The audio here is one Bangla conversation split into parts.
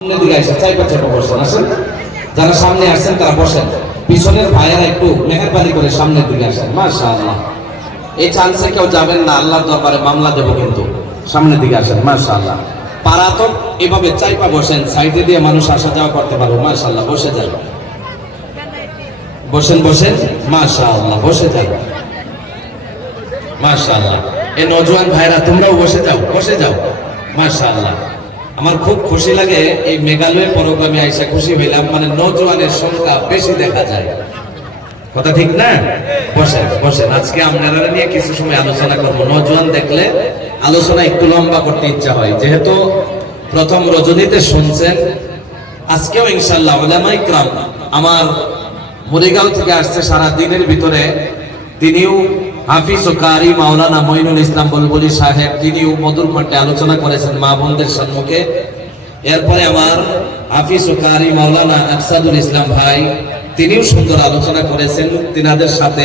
সামনের দিকে আসেন, চাইপা চাইপা বসেন। আসেন, যারা সামনে আসছেন তারা বসেন। পিছনের ভাইয়েরা একটু মেহেরবানি করে সামনের দিকে আসেন। মাশাআল্লাহ, এই চান্সে কেউ যাবেন না, আল্লাহর দরবারে মামলা দেব কিন্তু। সামনের দিকে আসেন। মাশাআল্লাহ, পারা তো এভাবে চাইপা বসেন, সাইডে দিয়ে মানুষ আসা যাওয়া করতে পারবে। মাশাআল্লাহ, বসে যান, বসেন বসেন। মাশাআল্লাহ, বসে যান। মাশাআল্লাহ, এই নওজোয়ান ভাইরা তোমরাও বসে যাও, বসে যাও। মাশাআল্লাহ, আমার খুব খুশি লাগে এই মেঘালয় প্রোগ্রামে আইসা খুশি হইলাম, মানে নওজোয়ানের সংখ্যা বেশি দেখা যায়। কথা ঠিক না? বসেন বসেন, আজকে আপনারা নিয়ে কিছু সময় আলোচনা করবো। নওজোয়ান দেখলে আলোচনা একটু লম্বা করতে ইচ্ছা হয়, যেহেতু প্রথম রজনীতে শুনছেন। আজকেও ইনশাআল্লাহ উলামা ইকরাম আমার মুরিগাঁও থেকে আসছে সারা দিনের ভিতরে, তিনিও হাফিজ ও কারি মাওলানা মঈনুল ইসলাম বুলবুলি সাহেব, তিনিও মধুর কণ্ঠে আলোচনা করেছেন মা বোনদের সম্মুখে। এরপরে আমার হাফিজ ও কারি মাওলানা আকসাদুল ইসলাম ভাই, তিনিও সুন্দর আলোচনা করেছেন। তিনাদের সাথে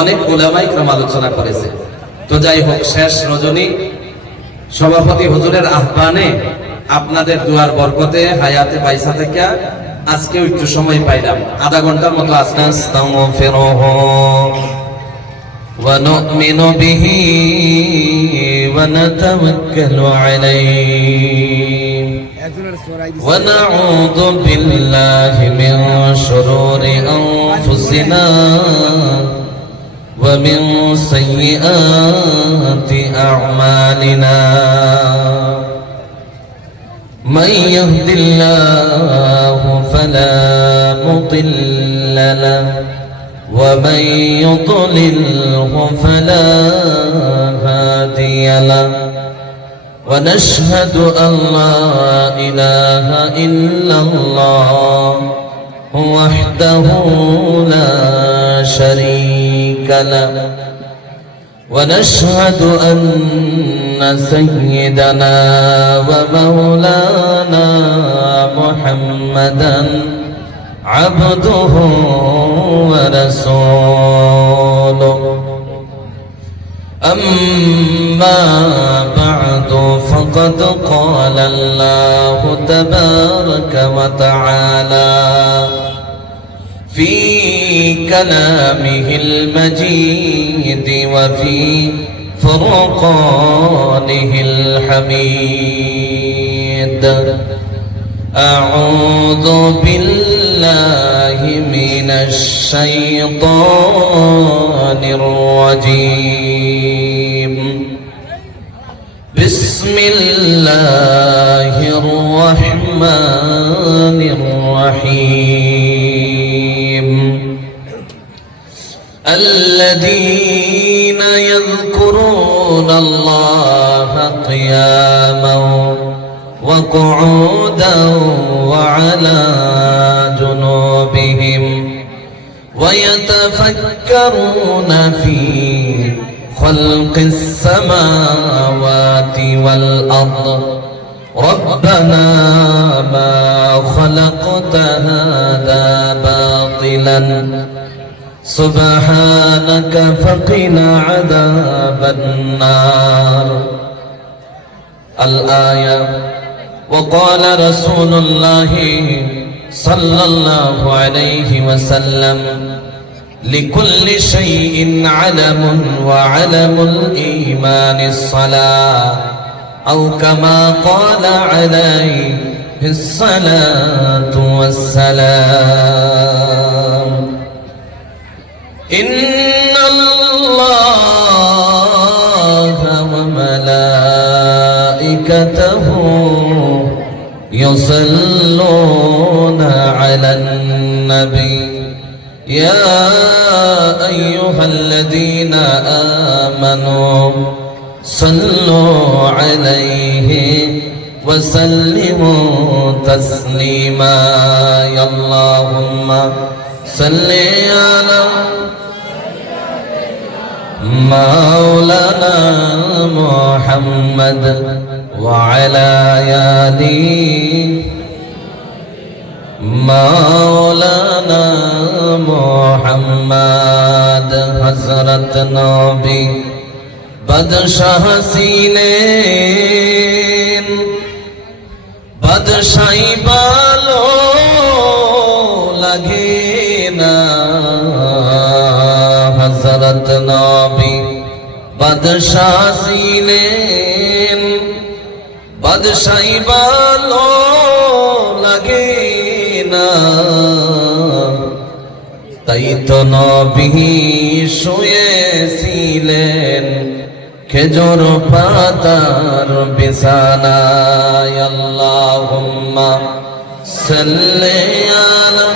অনেক উলামা ইকরাম আলোচনা করেছে। তো যাই হোক, শেষ রজনী সভাপতি হুজুরের আহ্বানে আপনাদের দুয়ার বরকতে হায়াতে পয়সা থেকে আজকেও একটু সময় পাইলাম, আধা ঘন্টার মতো। আস্তাগফিরুহু ونؤمن به ونتوكل عليه ونعوذ بالله من شرور أنفسنا ومن سيئات أعمالنا من يهد الله فلا مضل له ومن يضلله فلا هادي له ونشهد أن لا إله إلا الله وحده لا شريك له ونشهد أن سيدنا ومولانا محمدا عبده ورسوله أما بعد فقد قال الله تبارك وتعالى في كلامه المجيد وفي فرقانه الحميد أعوذ بالله من الشيطان الرجيم بسم الله الرحمن الرحيم الذين يذكرون الله قياما وقعودا وعلى جنوبهم ويتفكرون في خلق السماوات والأرض ربنا ما خلقت هذا باطلا سبحانك فقنا عذاب النار. الآية. وقال رسول الله صلى الله عليه وسلم لكل شيء علم وعلم الإيمان الصلاة أو كما قال عليه الصلاة والسلام إن الله وملائكته يصلون على النبي يا أيها الذين آمنوا صلوا عليه وسلموا تسليما. يا اللهم صل على مولانا محمد وعلى آل مولانا محمد. حضرت نبی بدشاہ سینے بدر বাদশাহী ভালো লাগে না, হযরত নবী বাদশাহ ছিলেন। বাদশাহী ভালো লাগে না, তাই তো নবী শুয়েছিলেন খেজুর পাতার বিছানায়। আল্লাহুম্মা সাল্লি আলা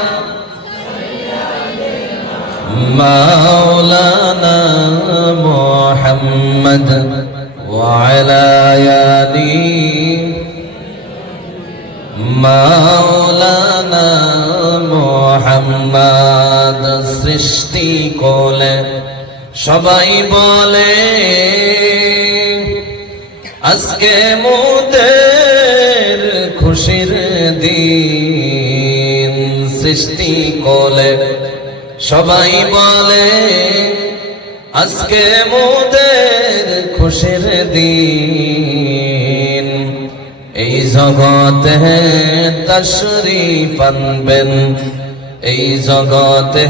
মাওলানা মুহাম্মদ ওয়া আলা আলি মাওলানা মুহাম্মদ। সৃষ্টি কোলে সবাই বলে আজকে মোদের খুশির দিন। সৃষ্টি কোলে সবাই বলে আজকে মোদের খুশির দিন। এই জগতে তশরীফ আনবেন, এই জগতে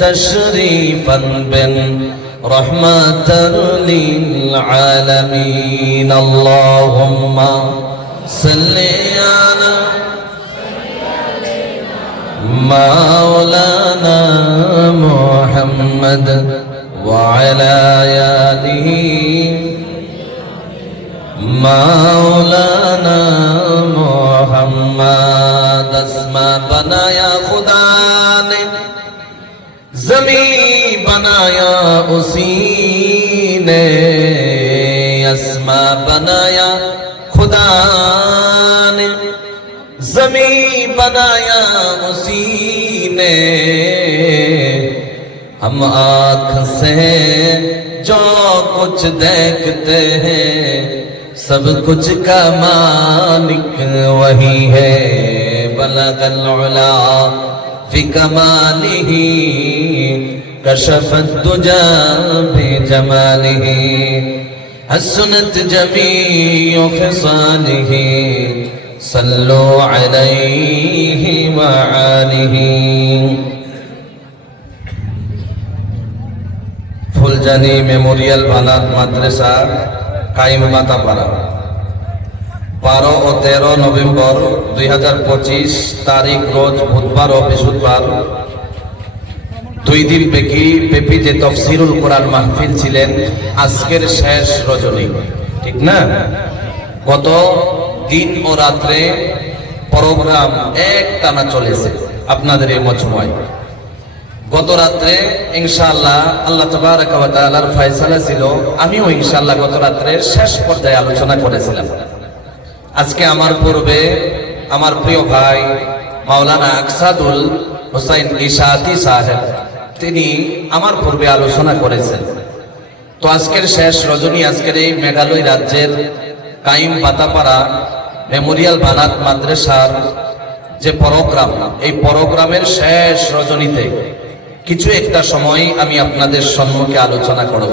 তশরীফ আনবেন রহমাতাল লিল আলামিন। আল্লাহুম্মা সাল্লি আলা মাওলানা মুহাম্মদ ওয়া আলা আলিহি মাওলানা মুহাম্মদ। আসমা বানায়া खुदा ने, ज़मीं बनाया उसी ने। अस्मा बनाया खुदा ने, ज़मीं बनाया उसी ने। हम आँख से जो कुछ देखते हैं सब कुछ का मालिक वही है। बलगल उला फी कमालिही कशफत दुजा बिजमालिही हसनत जमीउ खिसालिही सल्लु अलैहि व आलिही। फुलजानी मेमोरियल बानात माद्रासा कायम मातापाड़ा 12 ও 13 নভেম্বর 2025 তারিখ রোজ বুধবার ও বৃহস্পতিবার 2 দিন ব্যাপী যে তাফসীরুল কোরআন মাহফিল ছিলেন আজকের শেষ রজনী, ঠিক না? গত দিন ও রাত্রে প্রোগ্রাম একটানা চলেছে আপনাদের এই মজমুয়ায়। গত রাত্রে ইনশাআল্লাহ আল্লাহ তাবারাকা ওয়া তাআলার ফয়সালা ছিল, আমিও ইনশাআল্লাহ গত রাত্রে শেষ পর্যায়ে আলোচনা করেছিলাম। আজকে আমার পূর্বে আমার প্রিয় ভাই মাওলানা আকসাদুল হোসাইন ইশাতি সাহেব তিনি আমার পূর্বে আলোচনা করেছেন। তো আজকের শেষ রজনী, আজকের এই মেঘালয় রাজ্যের কাইম বাতাপাড়া মেমোরিয়াল বানাত মাদ্রাসার যে প্রোগ্রাম, এই প্রোগ্রামের শেষ রজনীতে কিছু একটা সময় আমি আপনাদের সম্মুখে আলোচনা করব।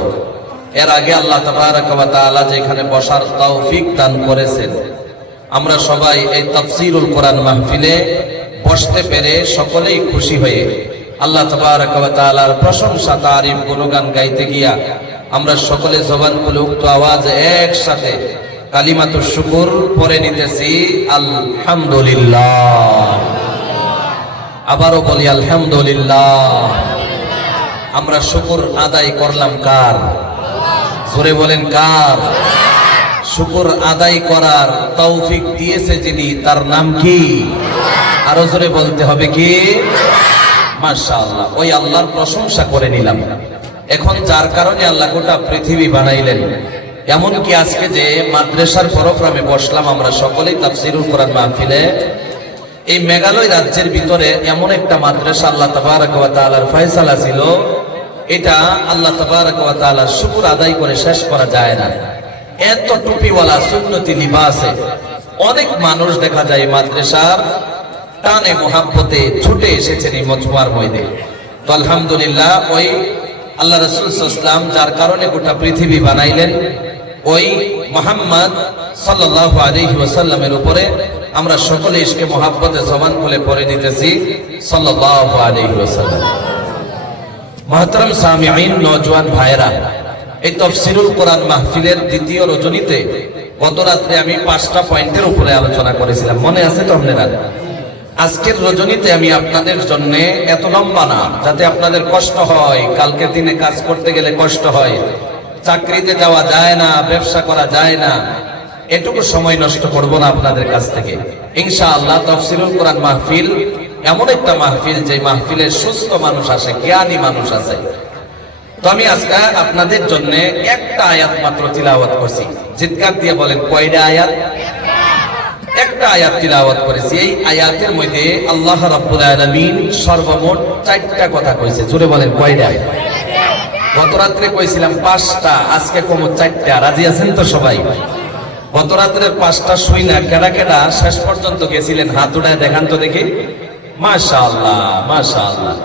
এর আগে আল্লাহ তাবারাকা ওয়া তাআলা যেখানে বসার তৌফিক দান করেছেন, আমরা সবাই এই তাফসীরুল কোরআন মাহফিলে বসতে পেরে সকলেই খুশি হয়ে আল্লাহ তাবারাকা ওয়া তাআলার প্রশংসা তারিফ গুণগান গাইতে গিয়া আমরা সকলে জবান খুলে উক্ত আওয়াজে একসাথে কালিমাতুশ শুকর পড়ে নিতেছি আলহামদুলিল্লাহ। আবারও বলি আলহামদুলিল্লাহ। আমরা শুকর আদায় করলাম কার? জোরে বলেন কার? শুকর আদায় করার তৌফিক দিয়েছে যিনি, তার নাম কি? আরো জোরে বলতে হবে কি? মাশাআল্লাহ। ওই আল্লাহর প্রশংসা করে নিলাম। এখন যার কারণে আল্লাহ গোটা পৃথিবী বানাইলেন, এমনকি আজকে যে মাদ্রাসার প্রোগ্রামে বসলাম আমরা সকলেই তাফসীরুল কোরআন মাহফিলে, এই মেঘালয় রাজ্যের ভিতরে এমন একটা মাদ্রাসা আল্লাহ তাবারাকা ওয়া তাআলার ফয়সালা ছিল, এটা আল্লাহ তাবারাকা ওয়া তাআলার শুকর আদায় করে শেষ করা যায় না। এত টুপিওয়ালা সুন্নতি লিবাসে অনেক মানুষ দেখা যায় মাদ্রাসার টানে মোহাব্বতে ছুটে এসেছেন এই মজমুয়ার মধ্যে। তো আলহামদুলিল্লাহ, ওই আল্লাহ রাসূল সাল্লাল্লাহু আলাইহি ওয়াসাল্লাম যার কারণে গোটা পৃথিবী বানাইলেন, ওই মুহাম্মদ সাল্লাল্লাহু আলাইহি ওয়াসাল্লামের উপরে আমরা সকলে ইশকে মোহাব্বতে জবান খুলে পড়ে নিতেছি সাল্লাল্লাহু আলাইহি ওয়াসাল্লাম। মুহতারাম সামিঈন, নওজোয়ান ভাইরা, এই তাফসীরুল কোরআন মাহফিলের দ্বিতীয় রজনীতে গত রাত্রে আমি 5টা পয়েন্টের উপরে আলোচনা করেছিলাম, মনে আছে তো আপনারা? আজকের রজনীতে আমি আপনাদের জন্য এত লম্বা না, যাতে আপনাদের কষ্ট হয়, কালকে দিনে কাজ করতে গেলে কষ্ট হয়, চাকরিতে যাওয়া যায় না, ব্যবসা করা যায় না, এটুকু সময় নষ্ট করব না আপনাদের কাছ থেকে ইনশাআল্লাহ। তাফসীরুল কোরআন মাহফিল এমন একটা মাহফিল যে মাহফিলে সুস্থ মানুষ আসে, জ্ঞানী মানুষ আছে। তো আমি আজকে আপনাদের জন্য একটা আয়াত মাত্র তিলাওয়াত করছি। চিৎকার দিয়ে বলেন, কয়টা আয়াত? একটা আয়াত তিলাওয়াত করেছি। এই আয়াতের মধ্যে আল্লাহ রাব্বুল আলামিন সর্বমোট 4টা কথা কইছে। জোরে বলেন, কয়টা? গত রাত্রে কইছিলাম 5টা, আজকে কম 4টা। রাজি আছেন তো সবাই? গত রাত্রের 5টা শুই না কেডা কেডা শেষ পর্যন্ত গেছিলেন? হাত উঠায় দেখান তো দেখি। মাশাআল্লাহ, মাশাআল্লাহ।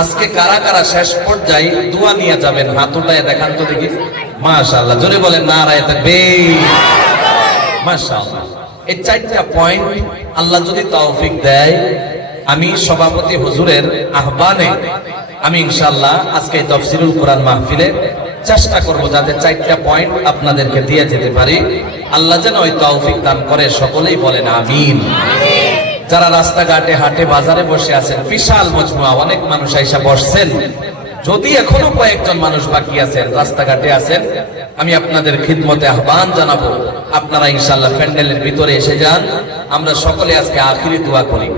আজকে কারা কারা শেষ পর্যায়ে দোয়া নিয়ে যাবেন? হাত উঠায় দেখান তো দেখি। মাশাআল্লাহ, জোরে বলেন নারায়ে তাকবীর। মাশাআল্লাহ। এই 4টা পয়েন্ট আল্লাহ যদি তৌফিক দেয়, আমি সভাপতি হুজুরের আহ্বানে আমি ইনশাআল্লাহ আজকে তাফসীরুল কোরআন মাহফিলে চেষ্টা করব যাতে 4টা পয়েন্ট আপনাদেরকে দিয়ে যেতে পারি। আল্লাহ যেন ওই তৌফিক দান করে, সকলেই বলেন আমিন। যারা রাস্তাঘাটে হাটে বাজারে বসে আছেন, বিশাল মজমুয়া, অনেক মানুষ আইসা বসছেন, যদি এখনো কয়েকজন মানুষ বাকি আছেন, রাস্তাঘাটে আছেন, আমি আপনাদের খিদমতে আহ্বান জানাবো, আপনারা ইনশাআল্লাহ প্যান্ডেলের ভিতরে এসে যান। আমরা সকলে আজকে আখিরি দোয়া করি,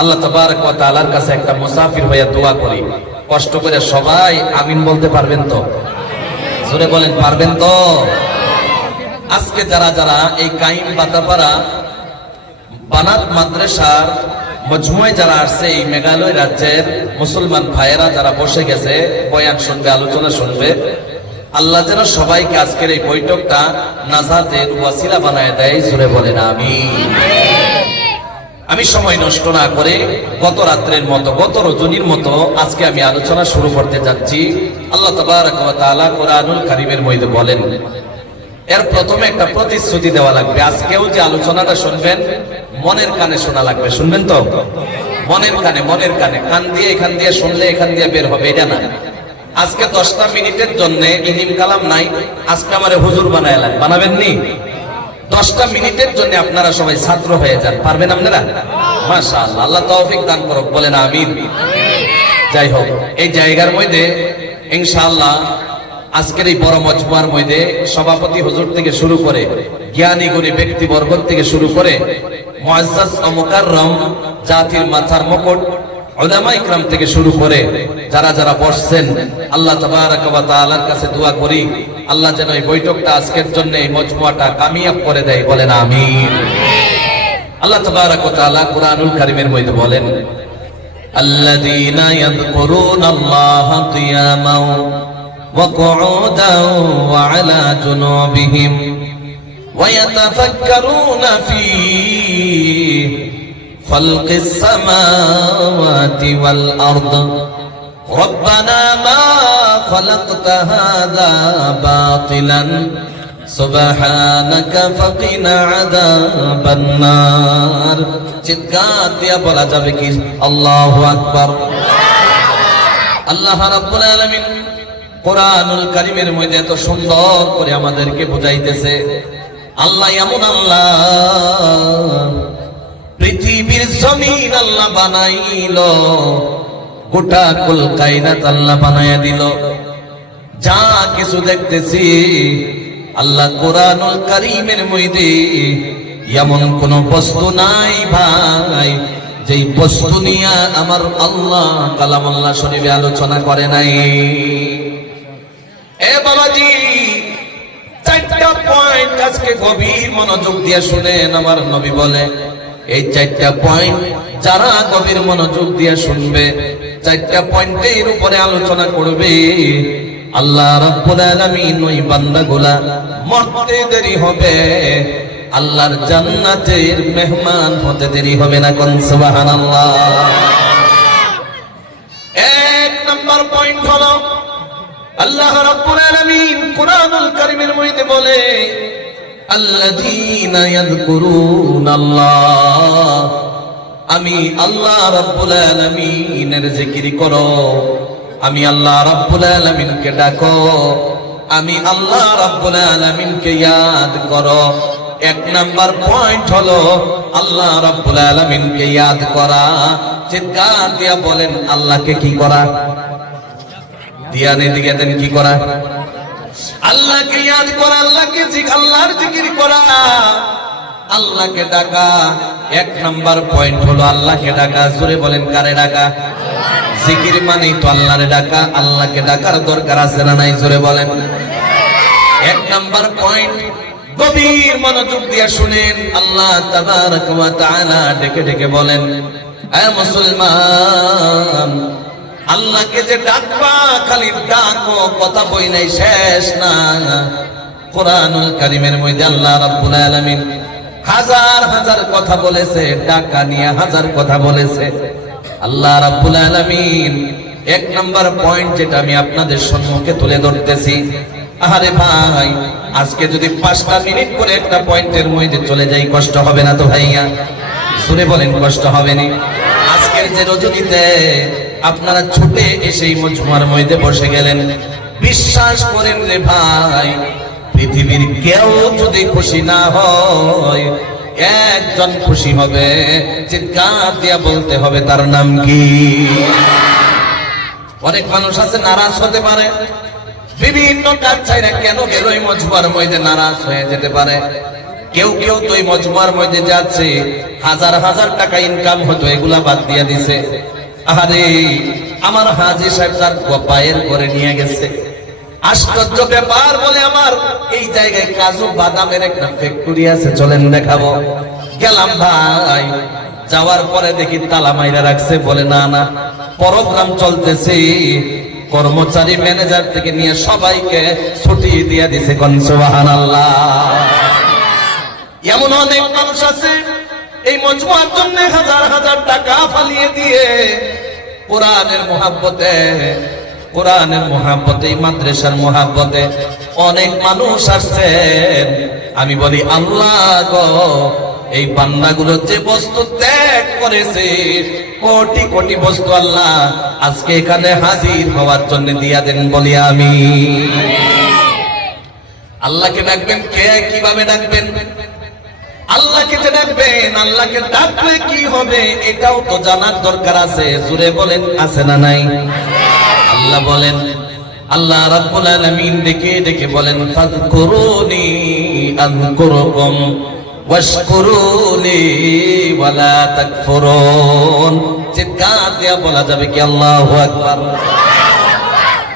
আল্লাহ তাবারক ওয়া তাআলার কাছে একটা মুসাফির হয়ে দোয়া করি। কষ্ট করে সবাই আমিন বলতে পারবেন তো? জোরে বলেন, পারবেন তো? আজকে যারা যারা এই কাইম বাতাপাড়া বানাত মাদ্রাসার মজমুয়ায় যারা আসছে, এই মেঘালয় রাজ্যের মুসলমান ভাইয়েরা যারা বসে গেছে, বয়ান শুনবে, আলোচনা শুনবে, আল্লাহ যেন সবাইকে আজকের এই বৈঠকটা নাজাতের ওয়াসিলা বানায় দেয়। জোরে বলেন আমিন। আমি সময় নষ্ট না করে গত রাত্রের মতো, গত রজনীর মতো আজকে আমি আলোচনা শুরু করতে যাচ্ছি। আল্লাহ তাবারক ওয়া তাআলা কোরআনুল কারীমের মধ্যে বলেন, এর প্রথমে একটা প্রতিশ্রুতি দেওয়া লাগবে। আজকেও যে আলোচনাটা শুনবেন, মনের কানে শোনা লাগবে। শুনবেন তো? মনের কানে, মনের কানে। কান দিয়ে এখান দিয়ে শুনলে এখান দিয়ে বের হবে, এটা না। আজকে 10টা মিনিটের জন্য ইলম কালাম নাই, আজকে আমারে হুজুর বানাইলেন, বানাবেন নি? 10টা মিনিটের জন্য আপনারা সবাই ছাত্র হয়ে যান, পারবেন আপনারা? মাশাআল্লাহ, আল্লাহ তৌফিক দান করুক, বলেন আমিন। যাই হোক, এই জায়গার মধ্যে ইনশাআল্লাহ আজকের এই বড় মজমুয়ার মধ্যে সভাপতি হুজুর থেকে শুরু করে, জ্ঞানী গুণী ব্যক্তিবর্গ থেকে শুরু করে, মুআজ্জাজ ও মুকাররম জাতির মাথার মুকুট উলামা ইকরাম থেকে শুরু করে যারা যারা বসছেন, আল্লাহ তাবারক ওয়া তাআলার কাছে দোয়া করি, আল্লাহ যেন এই বৈঠকটা আজকের জন্য, এই মজমুয়াটা কামিয়াব করে দেয়, বলেন আমিন। আল্লাহ তাবারক ওয়া তাআলা কোরআনুল কারীমের মধ্যে বলেন, আল্লাযীনা ইয়াযকুরুনাল্লাহা কিয়ামান ওয়া কুউদান ওয়া আলা জুনুবিহিম ওয়া ইয়াতাফাক্কারুনা ফী খালকিস সামাওয়াতি ওয়াল আরদ রব্বানা মা খালাকতা হাযা বাতিলান সুবহানাকা ফাকিনা আযাবান নার। চিৎকার দিয়া বলা যাবে কি আল্লাহু আকবার। আল্লাহ রাব্বুল আলামিন কোরআনুল কারীমের মধ্যে এত সুন্দর করে আমাদেরকে বুঝাইতেছে, আল্লাহ এমন আল্লাহ, পৃথিবীর জমিন আল্লাহ বানাইলো, গোটা কুল কায়নাত আল্লাহ বানায়া দিল। যা কিছু দেখতেছি আল্লাহ কোরআনুল কারীমের মধ্যে এমন কোন বস্তু নাই ভাই, যেই বস্তু নিয়ে আমার আল্লাহ কালামুল্লাহ শরীফে আলোচনা করে নাই। এ বাবাজি, 4টা পয়েন্ট আজকে গভীর মনোযোগ দিয়ে শুনেন। আমার নবী বলে, এই 4টা পয়েন্ট যারা গভীর মনোযোগ দিয়ে শুনবে, 4টা পয়েন্টের উপরে আলোচনা করবে, আল্লাহ রাব্বুল আলামিন ওই বান্দাগুলা মরতে দেরি হবে, আল্লাহর জান্নাতের মেহমান হতে দেরি হবে না। কোন সুবহানাল্লাহ। 1 নম্বর পয়েন্ট হলো আল্লাহ রাব্বুল আলামিন কুরআনুল কারীমের মধ্যে বলে আল্লাযীনা ইয়াযকুরুনাল্লাহ, আমি আল্লাহ রাব্বুল আলামিনের জিকির করো, আমি আল্লাহ রাব্বুল আলামিনকে ডাকো, আমি আল্লাহ রাব্বুল আলামিনকে ইয়াদ করো। এক নাম্বার পয়েন্ট হলো আল্লাহ রাব্বুল আলামিনকে ইয়াদ করা। চিৎকার দিয়া বলেন আল্লাহকে কি করা? দিয়ানে দিকে দেন কি করা? আল্লাহকে ইয়াদ করা, আল্লাহকে আল্লাহর জিকির করা, আল্লাহকে ডাকা। এক নাম্বার পয়েন্ট হলো আল্লাহকে ডাকা। জোরে বলেন কারে ডাকা? জিকির মানেই তো আল্লাহরে ডাকা। আল্লাহকে ডাকার দরকার আছে না নাই? জোরে বলেন। এক নাম্বার পয়েন্ট, গভীর মনোযোগ দিয়ে শুনেন। আল্লাহ তাবারক ওয়া তাআলা ডেকে ডেকে বলেন, হে মুসলমান, আল্লাহকে যে ডাকবা, খালি ডাকো, কথা বই নাই, শেষ না। কুরআনুল কারীমের মধ্যে আল্লাহ রাব্বুল আলামিন হাজার হাজার কথা বলেছে, ডাকা নিয়ে হাজার কথা বলেছে। আল্লাহ রাব্বুল আলামিন এক নাম্বার পয়েন্ট যেটা আমি আপনাদের সম্মুখে তুলে ধরতেছি, আরে ভাই, আজকে যদি 5টা মিনিট করে একটা পয়েন্টের মধ্যে চলে যাই, কষ্ট হবে না তো ভাইয়া? শুনে বলেন কষ্ট হবে না? আজকের যে রজনীতে আপনারা ছুটে এসে মজমার মধ্যে বসে গেলেন, বিশ্বাস করেন রে ভাই, পৃথিবীর কেউ যদি খুশি না হয়, একজন খুশি হবে। চিৎকার দিয়া বলতে হবে তার নাম কি? অনেক মানুষ আছে নারাজ হতে পারে, বিভিন্ন কাজ চাইরা কেন গেল এই মজমার মধ্যে নারাজ হয়ে যেতে পারে। কেউ কেউ তো এই মজমার মধ্যে যাচ্ছে, হাজার হাজার টাকা ইনকাম হতো, এগুলা বাদ দিয়ে দিছে। আরে আমার হাজী সাহেব তার পায়ের করে নিয়ে গেছে। আশ্চর্য ব্যাপার, বলে আমার এই জায়গায় কাজু বাদামের একটা ফ্যাক্টরি আছে, চলেন দেখাবো। গেলাম ভাই, যাওয়ার পরে দেখি তালা মাইরা রাখছে। বলে না না, প্রোগ্রাম চলতেছে, কর্মচারী ম্যানেজার থেকে নিয়ে সবাইকে ছুটি দিয়ে দিছে। কোন সুবহানাল্লাহ। এমন অনেক মানুষ আছে এই মজমুয়ার জন্য হাজার হাজার টাকা ফালিয়ে দিয়ে কোরআনের মহব্বতে, কোরআনের মহব্বতে, মাদ্রাসার মহব্বতে অনেক মানুষ আসছেন। আমি বলি আল্লাহ গো, এই বান্দাগুলো যে বস্তু ত্যাগ করেছে, কোটি কোটি বস্তু আল্লাহ আজকে এখানে হাজির হওয়ার জন্য দিয়া দেন, বলি আমি। আল্লাহকে ডাকবেন, কে কিভাবে ডাকবেন? আল্লাহকে যে ডাকবেন, আল্লাহকে ডাকলে কি হবে এটাও তো জানার দরকার আছে। জুড়ে বলেন আছে না নাই? আল্লাহ বলেন, আল্লাহ রাব্বুল আলামিন ডেকে ডেকে বলেন, ফাযকুরুনি আযকুরুকুম ওয়াশকুরুলি ওয়ালা তাকফুরুন। চিৎকার দিয়া বলা যাবে কি আল্লাহু আকবার?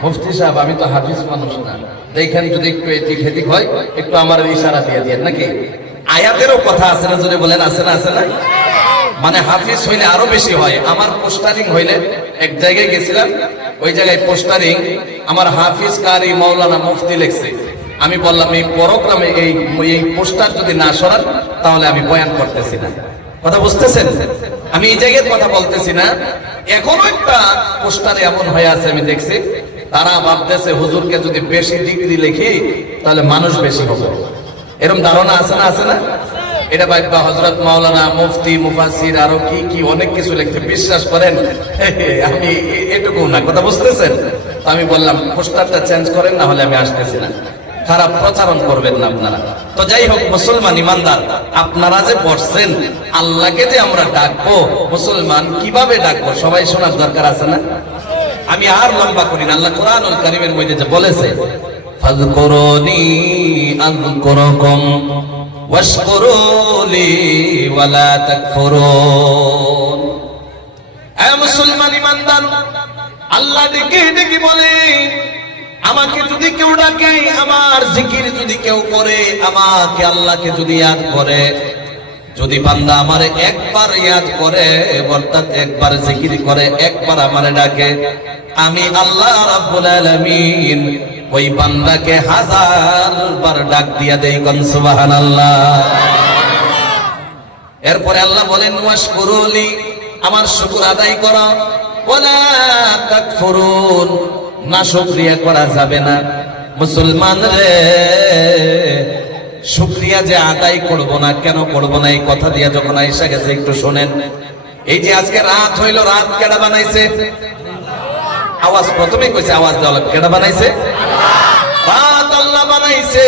মুফতি সাহেব, আমি তো হাফিজ মানুষ না, দেখেন যদি একটু এদিক হেদিক হয় একটু আমার ইশারা দিয়ে দেন নাকি? আয়াতেরও কথা আছে না? জোরে বলেন আছে না? আছে না? মানে হাফিজ হইলে আরো বেশি হয়। আমার পোস্টারিং হইলে এক জায়গায় গেছিলাম, ওই জায়গায় পোস্টারিং আমার হাফিজ কারি মাওলানা মুফতি লিখছে। আমি বললাম এই প্রোগ্রামে এই পোস্টার যদি না সরান তাহলে আমি বয়ান করতেছি না। কথা বুঝতেছেন? আমি এই জায়গায় কথা বলতেছি না। এখনো একটা পোস্টারে এমন হয়ে আছে, আমি দেখছি তারা ভাবতেছে হুজুরকে যদি বেশি ডিগ্রি লিখি তাহলে মানুষ বেশি হবে, এরকম ধারণা আছে না? আছে না? এটা ভাইবা হযরত মাওলানা মুফতি মুফাসসির আরো কি কি অনেক কিছু লিখতে, বিশ্বাস করেন আমি এটুকু না। কথা বুঝতেছেন? আমি বললাম পোস্টারটা চেঞ্জ করেন, না হলে আমি আসতেছি না। খারাপ প্রচারণ করবেন না আপনারা। তো যাই হোক, মুসলমান ইমানদার, আপনারা যে বসছেন, আল্লাহকে যে আমরা ডাকবো, মুসলমান কিভাবে ডাকবো সবাই শোনার দরকার আছে না? আমি আর লম্বা করি না। আল্লাহ কোরআনুল কারীমের মধ্যে যে বলেছে, ফাযকুরুনি আযকুরুকুম ওয়াশকুরুলি ওয়ালা তাকফুরুন। হে মুসলমান ইমানদার, আল্লাহ ডেকে ডেকে বলে, আমাকে যদি কেউ ডাকে, আমার জিকির যদি কেউ করে, আমাকে আল্লাহকে যদি ইয়াদ করে, যদি বান্দা আমারে একবার ইয়াদ করে, অর্থাৎ একবার জিকির করে, একবার আমারে ডাকে, আমি আল্লাহ রাব্বুল আলামিন ওই বান্দাকে 1000 বার ডাক দিয়া দেই। কোন সুবহানাল্লাহ। এরপরে আল্লাহ বলেন, ওয়াশকুরুলি, আমার শুকর আদায় করো, ওয়ালা তাকফুরুন, না শুকরিয়া করা যাবে না। মুসলমান রে, শুকরিয়া যে আদায় করব না, কেন করব না, এই কথা দিয়া যখন আয়েশা গেছে একটু শোনেন। এই যে আজকে রাত হইল, রাত কেডা বানাইছে? আওয়াজ প্রথমে কইছে, আওয়াজ দেওয়া লাগবে। কেডা বানাইছে? রাত আল্লাহ বানাইছে।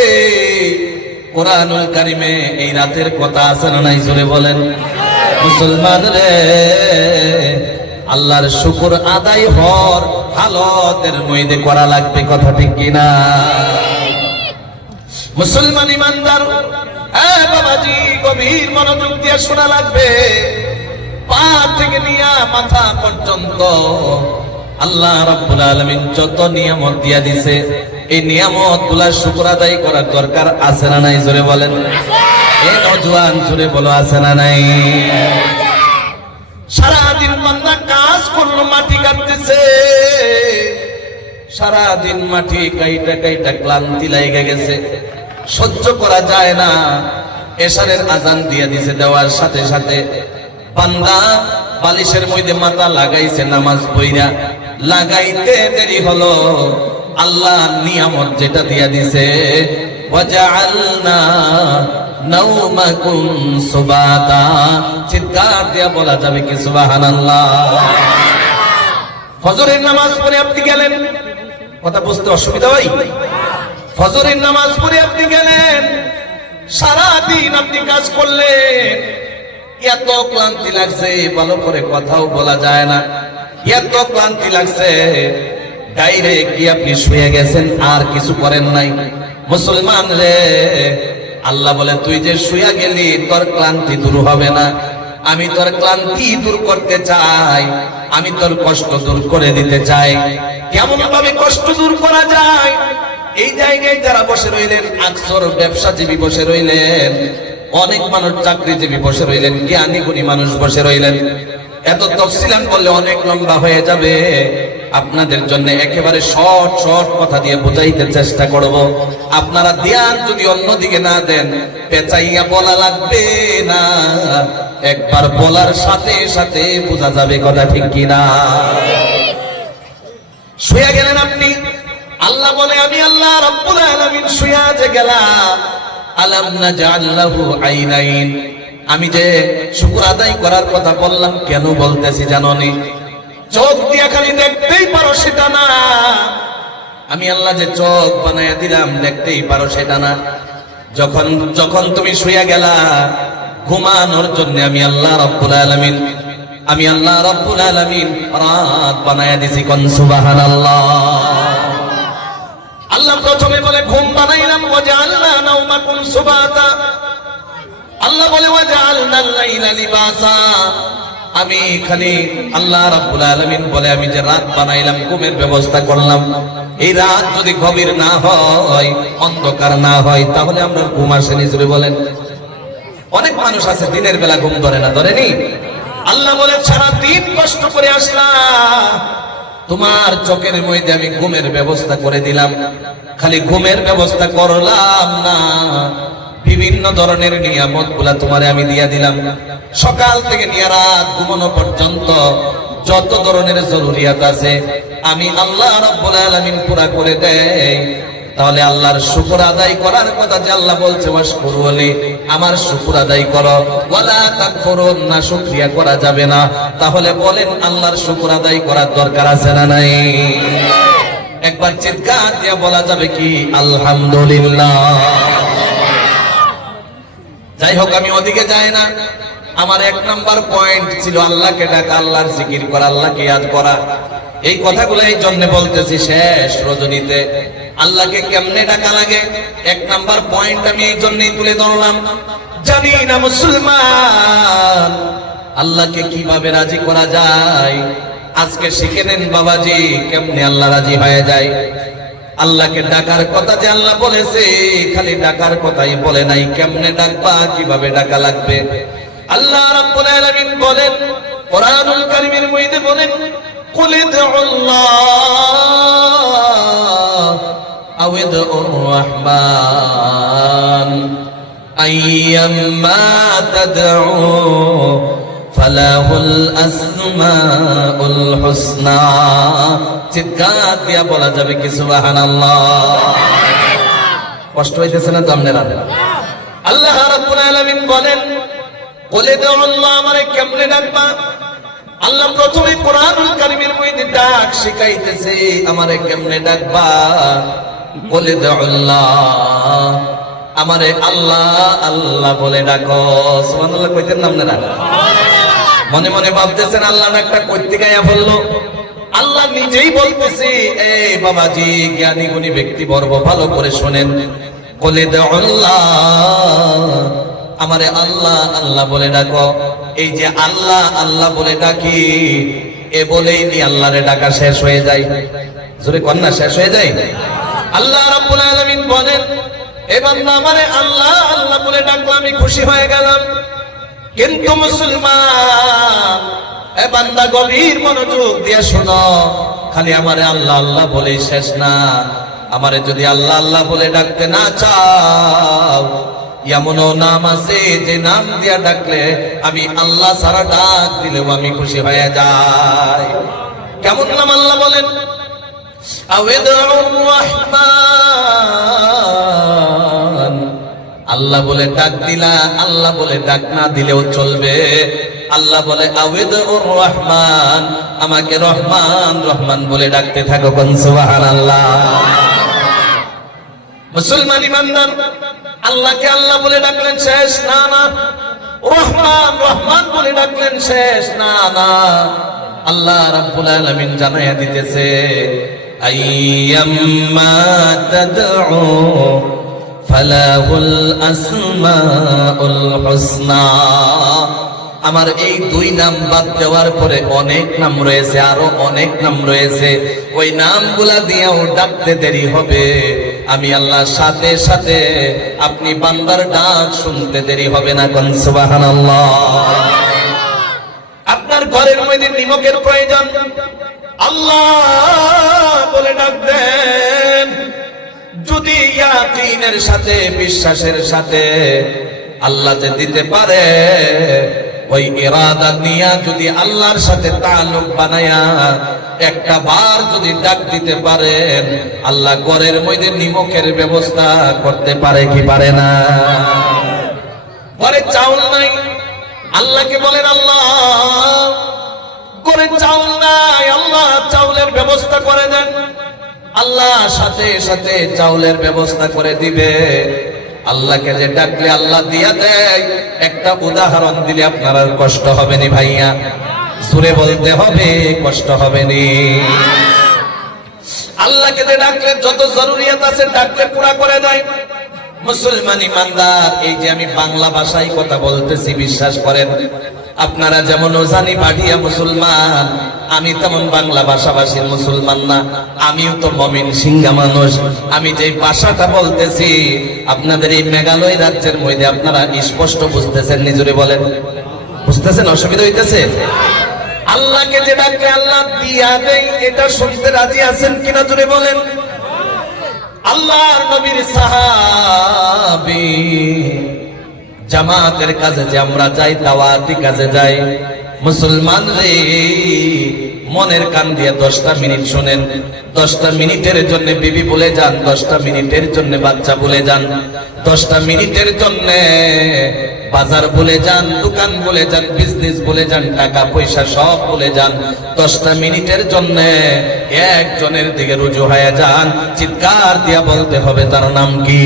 কোরআনুল কারিমে এই রাতের কথা আছে না নাই? জোরে বলেন। মুসলমান রে, আল্লাহর শুকর আদায় হওয়ার হালতের মধ্যে করা লাগবে, কথা ঠিক কিনা? মুসলমান ইমানদার, বাবাজি গভীর মনোযোগ দিয়ে শোনা লাগবে। পা থেকে নিয়ে মাথা পর্যন্ত আল্লাহ রাব্বুল আলামিন যত নিয়ামত দিয়া দিছে, এই নিয়ামত গুলার শুকর আদায় করার দরকার আছে না নাই? জোরে বলেন। এই নওজোয়ান জোরে বলো, আছে না নাই? সারাদিন বান্দা কাজ করলো, মাটি কাটতেছে, সারাদিন মাটি কাইটা কাইটা ক্লান্তি লাইগা গেছে, সহ্য করা যায় না। এশারের আজান দিয়া দিছে, দেওয়ার সাথে সাথে বান্দা বালিশের মধ্যে মাথা লাগাইছে, নামাজ পড়া লাগাইতে দেরি হলো। আল্লাহ নিয়ামত যেটা দিয়া দিছে, ওয়াজআলনা নাওমাকুম সুবাতা, চিৎকার দিয়া বলা যাবে কি সুবহানাল্লাহ? ফজরের নামাজ পড়ে আপনি গেলেন, কথা বুঝতে অসুবিধা হয়? ফজরের নামাজ পড়ে আপনি গেলেন, সারাদিন আপনি কাজ করলেন, এত ক্লান্তি লাগছে, ভালো করে কথাও বলা যায় না, এত ক্লান্তি লাগছে, ডাইরেক্ট কি আপনি শুয়ে গেছেন, আর কিছু করেন নাই। মুসলমান রে, আল্লাহ বলে তুই যে শুয়ে গেলি, তোর ক্লান্তি দূর হবে না। আমি তোর ক্লান্তি দূর করতে চাই, আমি তোর কষ্ট দূর করে দিতে চাই। কেমন ভাবে কষ্ট দূর করা যায়? এই জায়গায় যারা বসে রইলেন, আকসর ব্যবসাজীবী বসে রইলেন, অনেক মানুষ চাকরিজীবী বসে রইলেন, জ্ঞানী গুণী মানুষ বসে রইলেন। এত তফসিলান বললে অনেক লম্বা হয়ে যাবে, আপনাদের জন্য একেবারে শর্ট শর্ট কথা দিয়ে বোঝাইতে চেষ্টা করব। আপনারা ধ্যান যদি অন্যদিকে না দেন, পেঁচাইয়া বলা লাগবে না, একবার বলার সাথে সাথে বোঝা যাবে, কথা ঠিক কিনা? শুয়ে গেলেন আপনি, আল্লাহ বলে আমি আল্লাহ রাব্বুল আলামিন শুয়ে যে গেলাম, আলাম নাজআল লাহু আইনাইন, আমি যে শুকর আদায় করার কথা বললাম, কেন বলতেছি জানোনি? চোখ দিয়ে খালি দেখতেই পারো সেটা না, আমি আল্লাহ যে চোখ বানায়া দিলাম দেখতেই পারো সেটা না। যখন যখন তুমি শুয়ে গেলা ঘুমানোর জন্য, আমি আল্লাহ রাব্বুল আলামিন, আমি আল্লাহ রাব্বুল আলামিন রাত বানায়া দিছি, কোন সুবহানাল্লাহ। আল্লাহ প্রথমে বলে ঘুম বানাইলাম, ওয়াজআলনা নাওমাকুম সুবাতা। আল্লাহ বলে ওয়াজআলনাল লাইলা লিবাসা। আমি খালি আল্লাহ রাব্বুল আলামিন বলে আমি যে রাত বানাইলাম, ঘুমের ব্যবস্থা করলাম। এই রাত যদি গভীর না হয়, অন্ধকার না হয়, তাহলে আমরা ঘুম আসেনি। জোরে বলেন। অনেক মানুষ আছে দিনের বেলা ঘুম ধরে না, ধরেনি? আল্লাহ বলে সারা দিন কষ্ট করে আসলাম, তোমার চোখের মধ্যে আমি ঘুমের ব্যবস্থা করে দিলাম। খালি ঘুমের ব্যবস্থা করলাম না, বিভিন্ন ধরনের নিয়ামত গুলা তোমারে আমি দিয়া দিলাম। সকাল থেকে নিয়ে রাত ঘুমানো পর্যন্ত যত ধরনের জরুরিয়াত আছে, আমি আল্লাহ রাব্বুল আলামিন পুরা করে দেই। তাহলে আল্লাহর শুকর আদায় করার কথা যে আল্লাহ বলছে, ওয়াশকুরু লি, আমার শুকর আদায় করো, ওয়ালা তাকফুরুন, না শুকরিয়া করা যাবে না। তাহলে বলেন আল্লাহর শুকর আদায় করার দরকার আছে না নাই? একবার চিৎকার দিয়ে বলা যাবে কি আলহামদুলিল্লাহ। যাই হোক, আমি ওদিকে যাই না। আমার 1 নাম্বার পয়েন্ট ছিল আল্লাহকে ডাকা, আল্লাহর জিকির করা, আল্লাহকে ইয়াদ করা। এই কথাগুলো এই জন্য বলতেছি, শেষ রজনীতে আল্লাহকে কেমনে ডাকা লাগে 1 নাম্বার পয়েন্ট আমি এই জন্যই তুলে ধরলাম। জানি না মুসলমান, আল্লাহকে কিভাবে রাজি করা যায়। আজকে শিখে নেন বাবাজি, কেমনে আল্লাহ রাজি হয়ে যায়। আল্লাহকে ডাকার কথা যে আল্লাহ বলেছে, খালি ডাকার কথাই বলে নাই, কেমনে ডাকবা, কিভাবে ডাকা লাগবে। আল্লাহ রাব্বুল আলামিন বলেন কোরআনুল কারীমের মধ্যে বলেন, কুল ইদউল্লাহ আও ইদউর রাহমান আইয়াম্মা তাদউ ফালাহুল আসমাউল হুসনা। চিৎকার দিয়া বলা যাবে কি সুবহানাল্লাহ। কষ্ট হইতেছে না তো আপনারা? আল্লাহ রাব্বুল আলামিন বলেন, বলে দাও আল্লাহ আমারে কেমনে ডাকবা। আল্লাহ প্রথমে কোরআনুল কারীমের মধ্যে ডাক শিখাইতেছে, আমারে কেমনে ডাকবা। বলে দাও আল্লাহ, আমারে আল্লাহ আল্লাহ বলে ডাকো। সুবহানাল্লাহ কইতেন না আপনারা? মনে মনে ভাবতেছেন আল্লাহ ডাকটা কইতে গায়া বললো। আল্লাহ নিজেই বলতেছে, এই বাবাজি জ্ঞানী গুণী ব্যক্তিবর্গ ভালো করে শোনেন, বলে দাও আল্লাহ, আমারে আল্লাহ আল্লাহ বলে ডাকো। এই যে আল্লাহ আল্লাহ বলে ডাকি, এ বলেই নি আল্লাহরে ডাকা শেষ হয়ে যায়। জোরে কন্যা শেষ হয়ে যায়। আল্লাহ রাব্বুল আলামিন বলেন, এ বান্দা আমারে আল্লাহ আল্লাহ বলে ডাকলো, আমি খুশি হয়ে গেলাম। কিন্তু মুসলমান, এ বান্দা গভীর মনোযোগ দিয়ে শোনো, খালি আমারে আল্লাহ আল্লাহ বলেই শেষ না। আমারে যদি আল্লাহ আল্লাহ বলে ডাকতে না চাও, এমনও নাম আছে যে নাম দিয়া ডাকলে আমি আল্লাহ সারা ডাক দিলেও আমি খুশি হয়ে যাই। কেমন নাম আল্লাহ বলেন? আউযুর রহমান। আল্লাহ বলে ডাক দিলা, আল্লাহ বলে ডাক না দিলেও চলবে। আল্লাহ বলে আউযুর রহমান, আমাকে রহমান রহমান বলে ডাকতে থাকো। কোন সুবহানাল্লাহ। মুসলমান ইমানদার, আল্লাহকে আল্লাহ বলে ডাকলেন শেষ না, না। রহমান রহমান বলে ডাকলেন শেষ না, না। আল্লাহ রাব্বুল আলামিন জানাইয়া দিতেছে, আইয়াম্মা তাদউ ফালাহুল আসমাউল হুসনা। আমার এই দুই নাম বাদ দেওয়ার পরে অনেক নাম রয়েছে, আরো অনেক নাম রয়েছে। ওই নামগুলা দিয়েও ডাকতে দেরি হবে, আমি আল্লাহর সাথে সাথে আপনি বান্দার ডাক শুনতে দেরি হবে না। কোন সুবহানাল্লাহ। আপনার ঘরের মধ্যে নিমকের প্রয়োজন, আল্লাহ বলে ডাক দেন। যদি ইয়াকিনের সাথে, বিশ্বাসের সাথে আল্লাহ যে দিতে পারে, ওই ইরাদা নিয়া যদি আল্লাহর সাথে তাল্লুক বানায়া একটা বার যদি ডাক দিতে পারেন, আল্লাহ ঘরের মধ্যে নিমকের ব্যবস্থা করতে পারে কি পারে না? ঘরে চাউল নাই, আল্লাহকে বলেন আল্লাহ ঘরে চাউল নাই, আল্লাহ চাউলের ব্যবস্থা করে দেন। আল্লাহ সাথে সাথে চাউলের ব্যবস্থা করে দিবে। আল্লাহকে যে ডাকলে আল্লাহ দিয়া দেয়। একটা উদাহরণ দিলে আপনার আর কষ্ট হবে নি ভাইয়া, সুরে বলতে হবে, কষ্ট হবে নি। আল্লাহকে যে ডাকলে যত জরুরিয়াত আছে ডাকলে পুরা করে দেয়। মুসলমান ইমানদার, এই যে আমি বাংলা ভাষায় কথা বলতেছি, বিশ্বাস করেন আপনারা যেমন ওজানি বাড়িয়া মুসলমান, আমি তেমন বাংলা ভাষাভাষীর মুসলমান না। আমিও তো মমিন সিংহা মানুষ। আমি যে ভাষাটা বলতেছি আপনাদের এই মেঘালয় রাজ্যের মধ্যে আপনারা স্পষ্ট বুঝতেছেন, নিজরে বলেন বুঝতেছেন? অসুবিধা হইতেছে? আল্লাহকে যে ডাকলে আল্লাহ দিয়া দেয়, এটা শুনতে রাজি আছেন কিনা জোরে বলেন। আল্লাহর নবীর সাহাবী জামাতের কাজে যে আমরা যাই, দাওয়াতি কাজে যাই, মুসলমান রে মনের কান দিয়ে 10টা মিনিট শুনেন। 10টা মিনিটের জন্য বিবি বলে যান, 10টা মিনিটের জন্য বাচ্চা বলে যান, 10টা মিনিটের জন্য বাজার বলে যান, দোকান বলে যান, বিজনেস বলে যান, টাকা পয়সা সব বলে যান। 10টা মিনিটের জন্য একজনের দিকে রুজু হয়ে যান, চিৎকার দিয়া বলতে হবে তার নাম কি?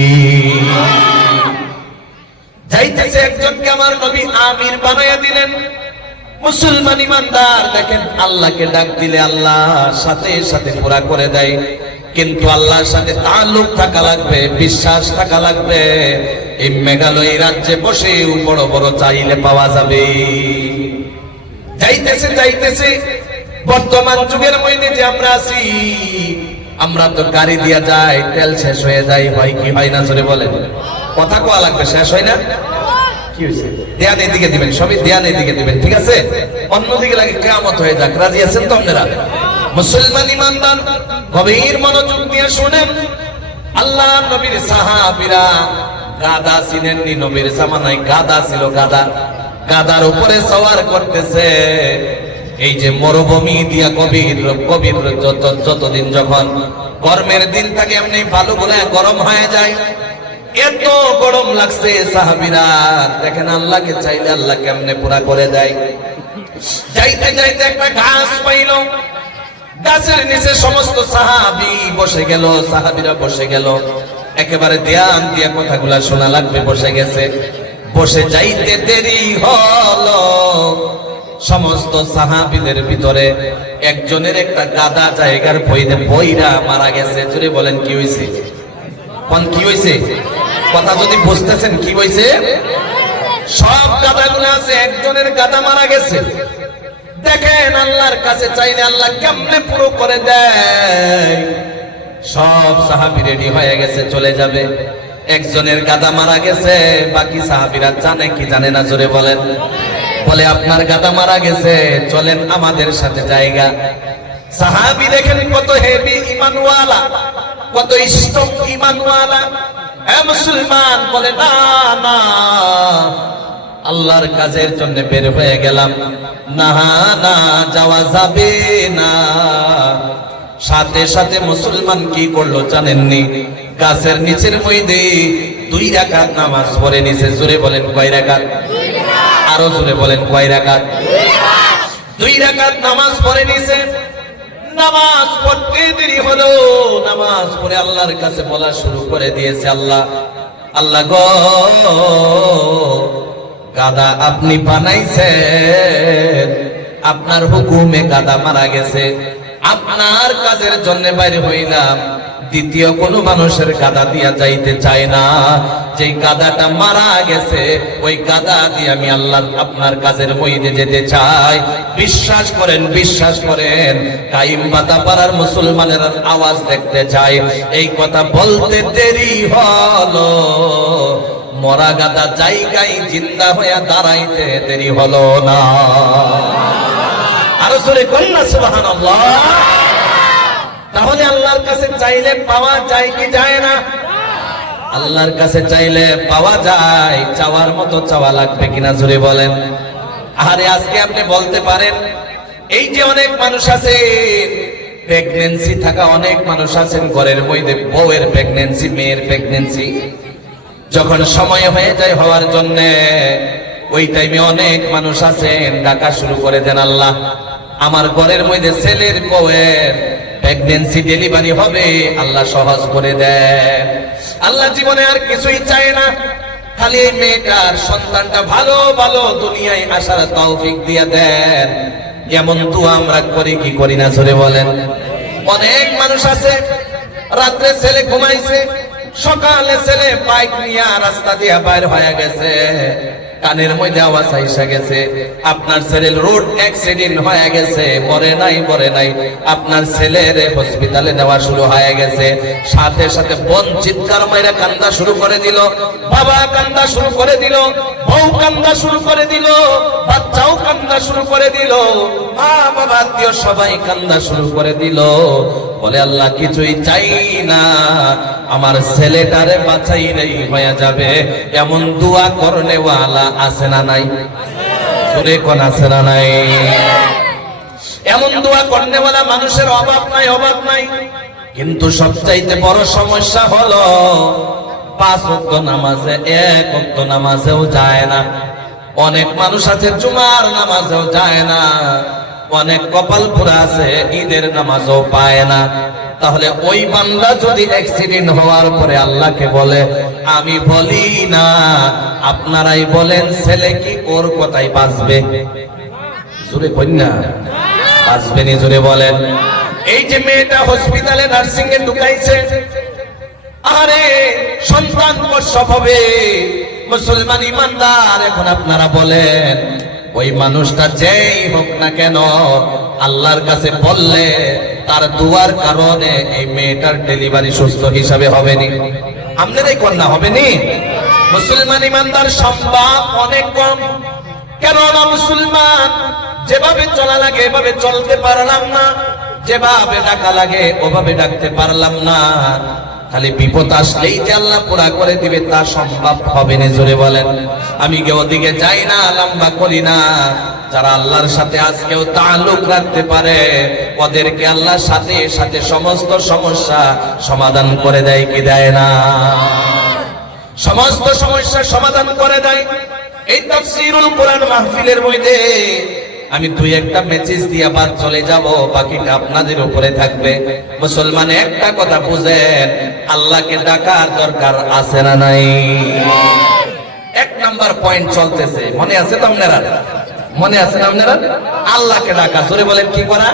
যাইতেছে একজনকে আমার নবী আমির বানাইয়া দিলেন। মুসলমান ইমানদার দেখেন, আল্লাহকে ডাক দিলে আল্লাহ সাথে সাথে পুরা করে দেয়। কিন্তু আল্লাহর সাথে তাল্লুক থাকা লাগবে, বিশ্বাস থাকা লাগবে। এই মেঘালয় রাজ্যে বসেও বড় বড় চাইলে পাওয়া যাবে। যাইতেছে যাইতেছে বর্তমান যুগের মধ্যে যে আমরা আছি, আমরা তো গাড়ি দিয়া যাই, তেল শেষ হয়ে যায়, হয় কি হয় না জোরে বলেন? কথা কোয়া লাগবে, শেষ হয় না? কি হয়েছে? দেয়ান এদিকে দিবেন, সবই দেয়ান এদিকে দিবেন, ঠিক আছে? অন্যদিকে লাগে কিয়ামত হয়ে যাক। রাজি আছেন তো আপনারা? মুসলমান ইমানদার গভীর মনোযোগ দিয়ে শুনেন। আল্লাহ নবীর সাহাবীরা গাদা চিনেননি, নবীর জামানায় গাদা ছিল, গাদা। গাদার উপরে সওয়ার করতেছে। এই যে মরুভূমি দিয়া কবির কবির যতদিন যখন গরমের দিন থাকে এমনি বালুগুলো গরম হয়ে যায়, এত গরম লাগছে সাহাবীরা দেখেন আল্লাহকে চাইলে আল্লাহ কেমনে পুরা করে দেয়। যাইতে যাইতে একটা ঘাস পাইল, গাছের নিচে সমস্ত সাহাবী বসে গেল, সাহাবীরা বসে গেল, একেবারে ধ্যান দিয়ে কথাগুলা শোনা লাগবে, বসে গেছে। বসে যাইতে দেরি হলো, সমস্ত সাহাবীদের ভিতরে একজনের একটা গাদা জায়গার বইরা মারা গেছে। জোরে বলেন কি হয়েছে? কোন কি হয়েছে? কথা যদি বুঝতেছেন কি হয়েছে? সব গাদাগুলো আছে, একজনের গাদা মারা গেছে। দেখেন আল্লাহর কাছে চাইলে আল্লাহ কেমনে পুরো করে দেয়। সব সাহাবী রেডি হয়ে গেছে, চলে যাবে। একজনের গাদা মারা গেছে, বাকি সাহাবীরা জানে কি জানে না? জোরে বলেন। বলে আপনার গাদা মারা গেছে, চলেন আমাদের সাথে জায়গা। সাহাবী দেখেন কত হেভি ঈমানওয়ালা, কত স্ট্রং ঈমানওয়ালা। এ মুসলমান বলে না না, আল্লাহর কাজের জন্য বের হয়ে গেলাম, না না যাওয়া যাবে না। সাথে সাথে মুসলমান কি করলো জানেননি? গাছের নিচের মধ্যে 2 রাকাত নামাজ পড়ে নিছে। জোরে বলেন কয় রাকাত? আরো জোরে বলেন কয় রাকাত? 2 রাকাত নামাজ পড়ে নিছে। নামাজ পড়তে দেরি হলো, নামাজ পড়ে আল্লাহর কাছে বলা শুরু করে দিয়েছে, আল্লাহ আল্লাহ গো, গাদা আপনি বানাইছেন, আপনার হুকুমে গাদা মারা গেছে, আপনার কাজের জন্য বাইরে হইলাম, দ্বিতীয় কোনো মানুষের গাদা দিয়া যাইতে চাই না। যেই গাদাটা মারা গেছে ওই গাদা দিয়ে আমি আল্লাহ আপনার কাজের মধ্যে যেতে চাই। বিশ্বাস করেন, বিশ্বাস করেন, কাইম বাতা পাড়ার মুসলমানের আওয়াজ দেখতে চাই। এই কথা বলতে দেরি হলো, মরা গাদা জায়গায় জিন্দা হইয়া দাঁড়াইতে দেরি হলো না। আরো জোরে কন্যা সুবহানাল্লাহ। তাহলে আল্লাহর কাছে চাইলে পাওয়া যায় কি যায় না? আল্লাহর কাছে চাইলে পাওয়া যায়, চাওয়ার মতো চাওয়া লাগবে কিনা জোরে বলেন। আরে আজকে আপনি বলতে পারেন, এই যে অনেক মানুষ আছে প্রেগন্যান্সি থাকা, অনেক মানুষ আছেন ঘরের মধ্যে বউয়ের প্রেগন্যান্সি, মেয়ের প্রেগন্যান্সি, যখন সময় হয়ে যায় হওয়ার জন্য ওই টাইমে অনেক মানুষ আছেন ডাকা শুরু করে দেন, আল্লাহ আমার ঘরের মধ্যে ছেলের বউয়ের প্রেগন্যান্সি ডেলিভারি হবে, আল্লাহ সহজ করে দেন। আল্লাহ জীবনে আর কিছুই চায় না, খালি এই মেয়েটার সন্তানটা ভালো ভালো দুনিয়ায় আসার তৌফিক দিয়া দেন। যেমন দোয়া আমরা করি কি করি না জোরে বলেন। অনেক মানুষ আছে রাত্রে ছেলে ঘুমাইছে, সকালে ছেলে বাইক নিয়ে রাস্তা দিয়ে বাইর হয়ে গেছে, কানের মধ্যে আওয়াজ আইসা গেছে, আপনার ছেলের রোড অ্যাক্সিডেন্ট হয়ে গেছে, মরে নাই, আপনার ছেলের হসপিটালে নেওয়া শুরু হয়ে গেছে। সাথে সাথে বোন চিৎকার মাইরা কান্দা শুরু করে দিল, বাবা কান্দা শুরু করে দিল, বউ কান্দা শুরু করে দিল, বাচ্চাও কান্দা শুরু করে দিল, মা বাবা আত্মীয় সবাই কান্দা শুরু করে দিল। বলে আল্লাহ কিছুই চাই না, আমার ছেলেটারে বাঁচাইলেই হয়ে যাবে। এমন দোয়া করনেওয়ালা আছে না নাই? জোরে কোন আছে না নাই? এমন দোয়া করনেওয়ালা মানুষের অভাব নাই, অভাব নাই। কিন্তু সবচাইতে বড় সমস্যা হলো 5 ওয়াক্ত নামাজে 1 ওয়াক্ত নামাজেও যায় না। অনেক মানুষ আছে জুমার নামাজেও যায় না, অনেক কপাল পুরা আছে ঈদের নামাজও পায় না। তাহলে ওই বান্দা যদি অ্যাক্সিডেন্ট হওয়ার পরে আল্লাহকে বলে, আমি বলি না, আপনারাই বলেন, ছেলে কি ওর কথাই বাঁচবে? জোরে কন্যা বাঁচবে নি? জোরে বলেন। এই যে মেয়েটা হসপিটালে নার্সিং এ ঢুকাইছে, আরে সন্তান প্রসব হবে, মুসলমান ইমানদার, এখন আপনারা বলেন ওই মানুষটা যেই হোক না কেন আল্লাহর কাছে বললে তার দুয়ার কারণে এই মেয়েটার ডেলিভারি সুস্থ হিসাবে হবে নি? আপনারাই কন্যা হবে নি? মুসলমান ইমানদার সম্ভব অনেক কম। কেন না? মুসলমান যেভাবে চলা লাগে এভাবে চলতে পারলাম না, যেভাবে ডাকা লাগে ওভাবে ডাকতে পারলাম না। খালি বিপদ আসলেই যে আল্লাহ পুরা করে দিবে তা সম্ভব হবে না। জোরে বলেন। আমি কেউ ওদিকে যাই না, লম্বা করি না। যারা আল্লাহর সাথে আজকেও তাআল্লুক রাখতে পারে ওদেরকে আল্লাহর সাথে সাথে সমস্ত সমস্যা সমাধান করে দেয় কি দেয় না? সমস্ত সমস্যার সমাধান করে দেয়। এই তাফসীরুল কোরআন মাহফিলের মধ্যে আমি দুই একটা মেসেজ দিয়ে বাদ চলে যাব, বাকিটা আপনাদের উপরে থাকবে। মুসলমান একটা কথা বুঝেন, আল্লাহকে ডাকার দরকার আছে না নাই? এক নাম্বার পয়েন্ট চলতেছে, মনে আছে তো আপনারা? মনে আছে না আপনারা? আল্লাহকে ডাকা। জোরে বলেন, কি করা?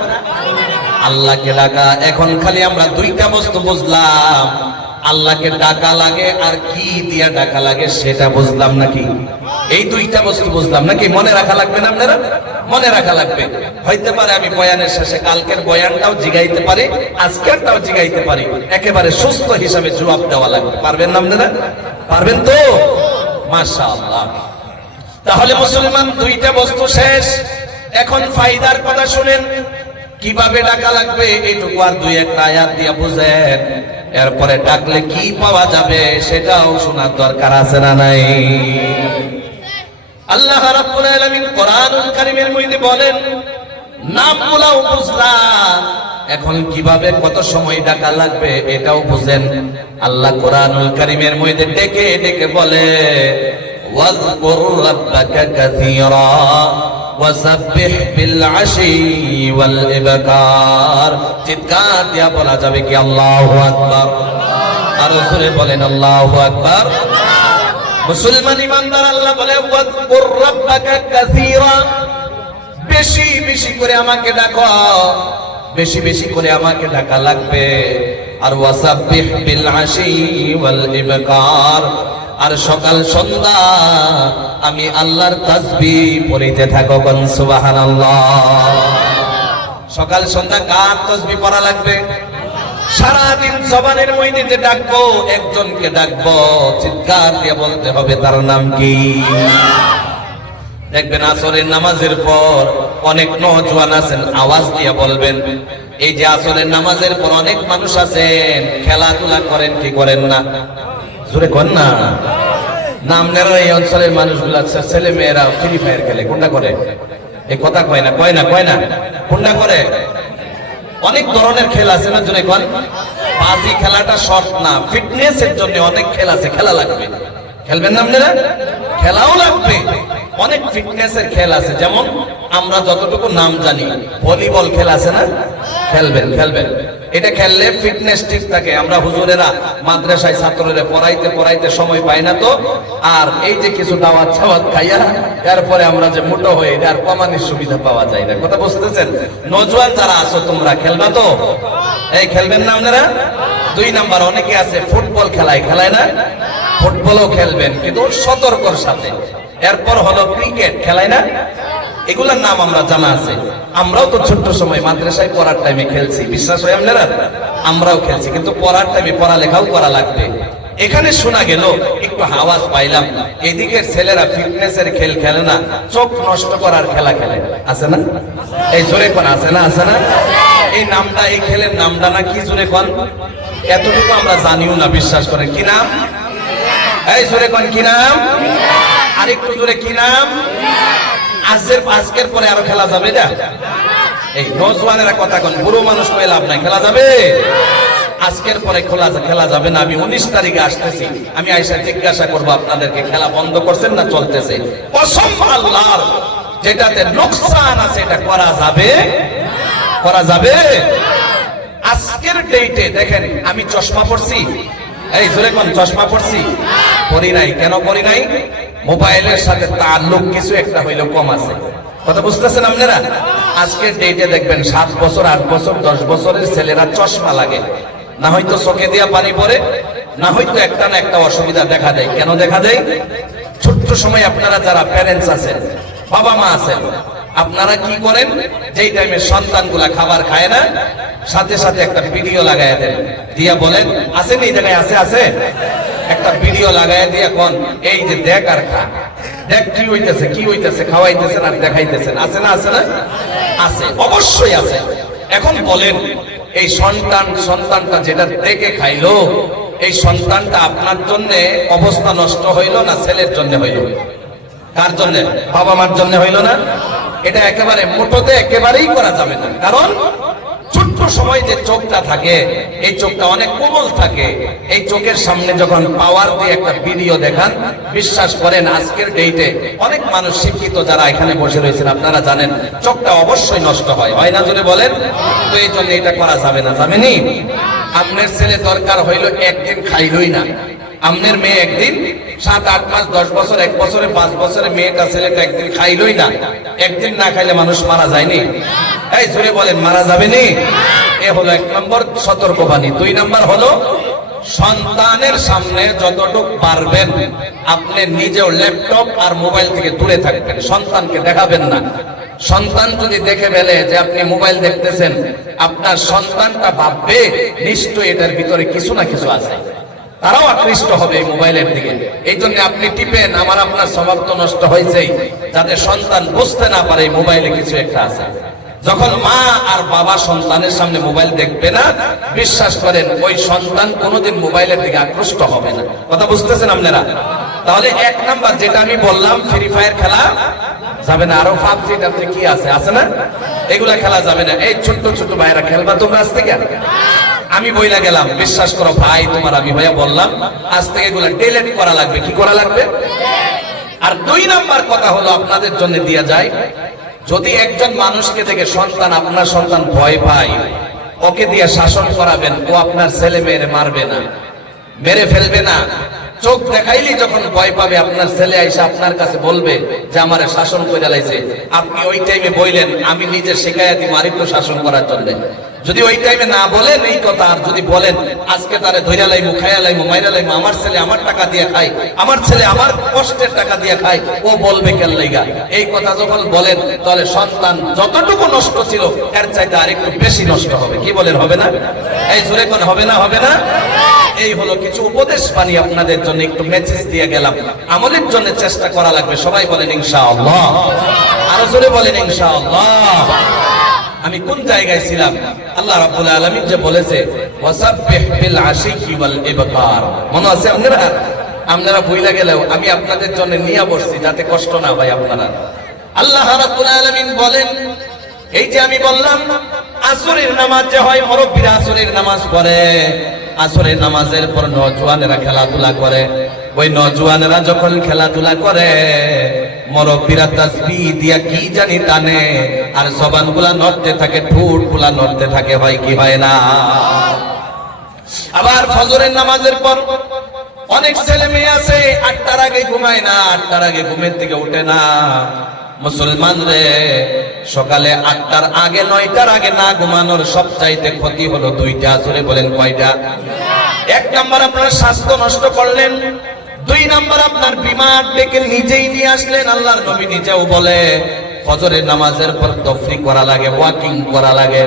আল্লাহকে ডাকা। এখন খালি আমরা দুইটা বস্তু বুঝলাম, আল্লাহকে ডাকা লাগে আর কি দিয়া ডাকা লাগে সেটা বুঝলাম নাকি? এই দুইটা বস্তু বুঝলাম নাকি? মনে রাখা লাগবে না আপনারা? মনে রাখা লাগবে। হইতে পারে আমি বয়ানের শেষে কালকের বয়ানটাও জিগাইতে পারি, আজকেরটাও জিগাইতে পারি, একেবারে সুস্থ হিসাবে জবাব দেওয়া লাগবে। পারবেন না আপনারা? পারবেন তো? মাশাআল্লাহ। তাহলে মুসলমান দুইটা বস্তু শেষ। এখন ফায়দার কথা শুনেন, কিভাবে ডাকা লাগবে এইটুকু আর দুই একটা আয়াত দিয়ে বুঝেন। এরপরে ডাকলে কি পাওয়া যাবে সেটাও শোনার দরকার আছে না নাই? আল্লাহ রাব্বুল আলামিন কোরআনুল কারীমের মধ্যে বলেন, নামগুলাও বুঝলাম, এখন কিভাবে কত সময় ডাকা লাগবে এটাও বুঝেন। আল্লাহ কোরআনুল কারীমের মধ্যে ডেকে ডেকে বলে, ওয়াযকুর রাব্বাকা কাসীরা ওয়াসাব্বিহ বিল আশি ওয়াল ইবকার। চিৎকার দিয়া বলা যাবে কি আল্লাহু আকবার? আর রাসূল বলেন আল্লাহু আকবার। মুসলমান ইমানদার আল্লাহ বলে, ওয়াযকুর রাব্বাকা কাসীরা, বেশি বেশি করে আমাকে ডাকো, বেশি বেশি করে আমাকে ডাকা লাগবে। আর ওয়াসাব্বিহ বিল আশি ওয়াল ইবকার, আর সকাল সন্ধ্যা আমি আল্লাহর তাসবিহ পড়িতে থাকো। কোন সুবহানাল্লাহ। সকাল সন্ধ্যা কার তাসবিহ পড়া লাগবে? সারাদিন জবানের মধ্যে যে ডাকবো, একজনকে ডাকবো, চিৎকার দিয়ে বলতে হবে তার নাম কি? দেখবেন আসরের নামাজের পর অনেক নওজোয়ান আছেন, আওয়াজ দিয়ে বলবেন। এই যে আসরের নামাজের পর অনেক মানুষ আছেন খেলাধুলা করেন কি করেন না? জোরে কর না। নামনেরা এই অঞ্চলের মানুষগুলো ছেলে মেয়েরা ফ্রি ফায়ার খেলে, কোনটা করে? এই কথা কয় না, কয় না, কয় না, কোনটা করে? অনেক ধরনের খেল আছে না, জোরে কর। বাজি খেলাটা শর্ট না, ফিটনেসের জন্য অনেক খেল আছে, খেলা লাগবে। খেলবেন না আপনারা? খেলাও লাগবে। অনেক ফিটনেসের খেল আছে, যেমন আমরা যতটুকু নাম জানি ভলিবল খেল আছে না? খেলবেন, খেলবেন। এটা খেললে ফিটনেস ঠিক থাকে। আমরা হুজুরেরা মাদ্রাসায় ছাত্রদের পড়াইতে পড়াইতে সময় পাই না তো, আর এই যে কিছু দাওয়াত ছাওয়াত খাইয়া এরপরে আমরা যে মোটো হয়ে এটা আর কমানোর সুবিধা পাওয়া যায় না। কথা বুঝতেছেন? নজওয়ান যারা আছো তোমরা খেলবা তো? এই খেলবেন না আপনারা? দুই নাম্বার, অনেকে আছে ফুটবল খেলায়, খেলায় না? ফুটবলও খেলবেন, কিন্তু সতর্কর সাথে। এরপর হলো ক্রিকেট, খেলায় না? এগুলোর নাম আমরা জানা আছে। আমরাও তো ছোট্ট সময় মাদ্রাসায় পড়ার টাইমে খেলছি, বিশ্বাস হয় আপনারা? আমরাও খেলছি, কিন্তু পড়ার টাইমে পড়ালেখাও করা লাগবে। এখানে শোনা গেল, একটু আওয়াজ পাইলাম, এদিকের ছেলেরা ফিটনেসের খেল খেলে না, চোখ নষ্ট করার খেলা খেলে। আছে না? এই জোরে কোন আছে না? আছে না? এই নামটা, এই খেলের নামটা না কি? জোরে কোন। এতটুকু আমরা জানিও না, বিশ্বাস করেন। কি নাম? এই জোরে কোন, কি নাম? আরেকটু জোরে, কি নাম? আজকের পরে আরো খেলা যাবে না? এই নওজওয়ানেরা কথা কোন, বুড়ো মানুষ কই লাভ নাই, খেলা যাবে? আজকের পরে খেলা যাবে না। আমি 19 তারিখে আসতেছি, আমি আইসা জিজ্ঞাসা করবো আপনাদেরকে, খেলা বন্ধ করছেন না চলতেছে? কসম আল্লাহর, যেটাতে লোকসান আছে এটা করা যাবে? করা যাবে? আজকের ডেটে দেখেন, আমি চশমা পড়ছি। এই জোরে কোন, চশমা পড়ছি? পড়ি নাই। কেন পড়ি নাই? মোবাইলের সাথে তাল্লুক কিছু একটা হইলেও কম আছে। কথা বুঝতেছেন আপনারা? আজকের ডেটে দেখবেন 7 বছর, 8 বছর, 10 বছরের ছেলেরা চশমা লাগে। না হয়তো চোখে দিয়া পানি পড়ে, না হয়তো একটা না একটা অসুবিধা দেখা দেয়। কেন দেখা দেয়? ছোট্ট সময় আপনারা যারা প্যারেন্টস আছেন, বাবা মা আছেন, আপনারা কি করেন? যেই টাইমে সন্তানগুলা খাবার খায় না, সাথে সাথে একটা ভিডিও লাগায় দেন, দিয়া বলেন, আছে না এই জায়গায়? আছে, আছে। একটা ভিডিও লাগায় দিয়া কোন, এই যে দেখ আর খা, দেখ কি হইতেছে, কি হইতেছে, খাওয়াইতেছেন আর দেখাইতেছেন। আছে না? আছে না? আছে, অবশ্যই আছে। এখন বলেন, এই সন্তানটা যেটা দেখে খাইলো, এই সন্তানটা আপনার জন্য অবস্থা নষ্ট হইল না ছেলের জন্য হইল? কার জন্য? বাবা মার জন্য হইল না? এটা একেবারে মোটোতে একেবারেই করা যাবে না। কারণ ছোট্ট সময় যে চোখটা থাকে, এই চোখটা অনেক কোমল থাকে। এই চোখের সামনে যখন পাওয়ার দিয়ে একটা ভিডিও দেখান, বিশ্বাস করেন আজকের ডেটে অনেক মানুষ শিক্ষিত যারা এখানে বসে রয়েছেন আপনারা জানেন চোখটা অবশ্যই নষ্ট হয়, হয় না? যদি বলেন তো এই জন্য এটা করা যাবে না। যাবেনি? আপনার ছেলে দরকার হইল একদিন খাইলই না, আপনার মেয়ে একদিন 7, 8 মাস, 10 বছর, 1 বছরে, 5 বছরে মেয়েটা ছেলেটা একদিন খাইলই না। একদিন না খাইলে মানুষ মারা যায়নি? এই জোরে বলেন, মারা যাবে নি? এ হলো 1 নম্বর সতর্কবাণী। 2 নম্বর হলো সন্তানের সামনে যতটুকু পারবেন আপনি নিজেও ল্যাপটপ আর মোবাইল থেকে দূরে থাকবেন, সন্তানকে দেখাবেন না। সন্তান যদি দেখে ফেলে যে আপনি মোবাইল দেখতেছেন, আপনার সন্তানটা ভাববে নিশ্চয়ই এটার ভিতরে কিছু না কিছু আছে, তারাও আকৃষ্ট হবে এই মোবাইলের দিকে। এই জন্য আপনি টিপেন, আমার আপনার স্বভাব তো নষ্ট হয়েছেই, যাতে সন্তান বুঝতে না পারে মোবাইলে কিছু একটা আছে। যখন মা আর বাবা সন্তানের সামনে মোবাইল দেখবে না, বিশ্বাস করেন ওই সন্তান কোনোদিন মোবাইলের দিকে আকৃষ্ট হবে না। কথা বুঝতেছেন আপনারা? তাহলে 1 নাম্বার যেটা আমি বললাম, ফ্রি ফায়ার খেলা যাবে না। আরো পাবজি টাবজি কি আছে, আছে না? এগুলা খেলা যাবে না। এই ছোট্ট ছোট ভাইরা খেলবা তোমরা আজ থেকে? আমি বইলা গেলাম, বিশ্বাস করো ভাই, তোমার আমি ভাইয়া বললাম আজ থেকে এগুলা ডিলিট করা লাগবে। কি করা লাগবে? আর 2 নাম্বার কথা হলো আপনাদের জন্য দিয়া যায়, যদি একজন মানুষকে থেকে সন্তান, আপনার সন্তান ভয় পায়, ওকে দিয়ে শাসন করাবেন, ও আপনার ছেলে মেয়েরে মারবে না, মেরে ফেলবে না। চোখ দেখাইলি যখন ভয় পাবে, আপনার ছেলে আইসা আপনার কাছে বলবে যে আমারে শাসন করে লাইছে, আপনি ওই টাইমে বললেন আমি নিজে শেখাইয়া দিব আরেকটু শাসন করার জন্য। যদি ওই টাইমে না বলেন এই কথা, আর যদি বলেন আজকে তারে ধইরা লাইমু, খাইয়া লাইমু, মাইরা লাইমু, আমার ছেলে আমার টাকা দিয়ে খায়, আমার ছেলে আমার কষ্টের টাকা দিয়ে খায়, ও বলবে কেন লাইগা, এই কথা যখন বলেন তাহলে সন্তান যতটুকু নষ্ট ছিল এর চাইতে আরেকটু বেশি নষ্ট হবে। কি বলেন, হবে না? এই জোরে কোন হবে না? হবে না? এই হলো কিছু উপদেশ বাণী আপনাদের জন্য, একটু মেসেজ দিয়ে গেলাম। আমলের জন্য চেষ্টা করা লাগবে। সবাই বলেন ইনশাআল্লাহ। আরো জোরে বলেন ইনশাআল্লাহ। আমি কোন জায়গায় ছিলাম? আল্লাহ রাব্বুল আলামিন যে বলেছে ওয়াসাব্বিহ বিল আশিকি ওয়াল ইবকার, মনে আছে আপনারা? আপনারা ভুইলা গেলেও আমি আপনাদের জন্য নিয়ে বসছি যাতে কষ্ট না হয় আপনারা। আল্লাহ রাব্বুল আলামিন বলেন, এই যে আমি বললাম আসরের নামাজ যে হয়, মুরব্বিরা আসরের নামাজ পড়ে, আসরের নামাজের পর নওজওয়ানেরা খেলাধুলা করে। ওই নওজওয়ানেরা যখন খেলাধুলা করে, মুরব্বিরা তাসবিহ দিয়া কি জানি টানে, আর জবানগুলা নড়তে থাকে, ঠোঁটগুলা নড়তে থাকে, হয় কি হয় না? আবার ফজরের নামাজের পর অনেক ছেলে মেয়ে আছে 8টার আগে ঘুমায় না, 8টার আগে ঘুমের থেকে উঠে না। মুসলমান রে, সকালে 8টার আগে 9টার আগে না ঘুমানোর সবচাইতে ক্ষতি হলো 2টা। আসলে বলেন কয়টা? 1 নাম্বার আপনার স্বাস্থ্য নষ্ট করলেন, 2 নাম্বার আপনার বিমার ডেকে নিজেই নিয়ে আসলেন। আল্লাহর নবী নিজেও বলে ফজরের নামাজের পর তফরি করা লাগে, ওয়াকিং করা লাগে।